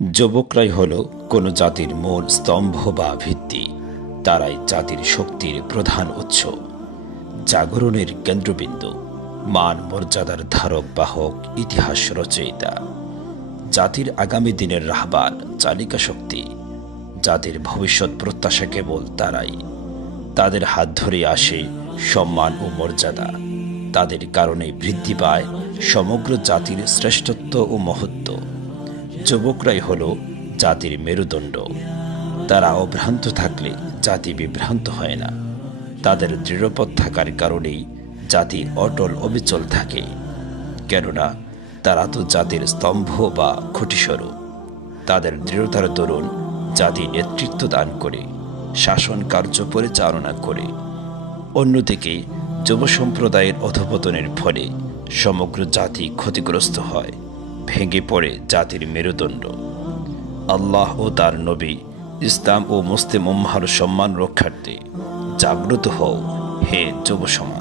যুবকরাই হল কোনো জাতির মূল স্তম্ভ বা ভিত্তি। তারাই জাতির শক্তির প্রধান উৎস, জাগরণের কেন্দ্রবিন্দু, মান মর্যাদার ধারক বাহক, ইতিহাস রচয়িতা, জাতির আগামী দিনের রাহবার, চালিকা শক্তি। জাতির ভবিষ্যৎ প্রত্যাশা কেবল তারাই। তাদের হাত ধরে আসে সম্মান ও মর্যাদা। তাদের কারণেই বৃদ্ধি পায় সমগ্র জাতির শ্রেষ্ঠত্ব ও মহত্ব। যুবকরাই হল জাতির মেরুদণ্ড। তারা অভ্রান্ত থাকলে জাতি বিভ্রান্ত হয় না। তাদের দৃঢ়পদ থাকার কারণেই জাতি অটল অবিচল থাকে। কেননা তারা তো জাতির স্তম্ভ বা খুঁটিস্বরূপ। তাদের দৃঢ়তার দরুন জাতি নেতৃত্ব দান করে, শাসন কার্য পরিচালনা করে। অন্যদিকে যুব সম্প্রদায়ের অধঃপতনের ফলে সমগ্র জাতি ক্ষতিগ্রস্ত হয়, ভেঙে পড়ে জাতির মেরুদণ্ড। আল্লাহ ও তার নবী, ইসলাম ও মুসলিম উম্মাহর সম্মান রক্ষার্থে জাগ্রত হও হে যুব সমাজ।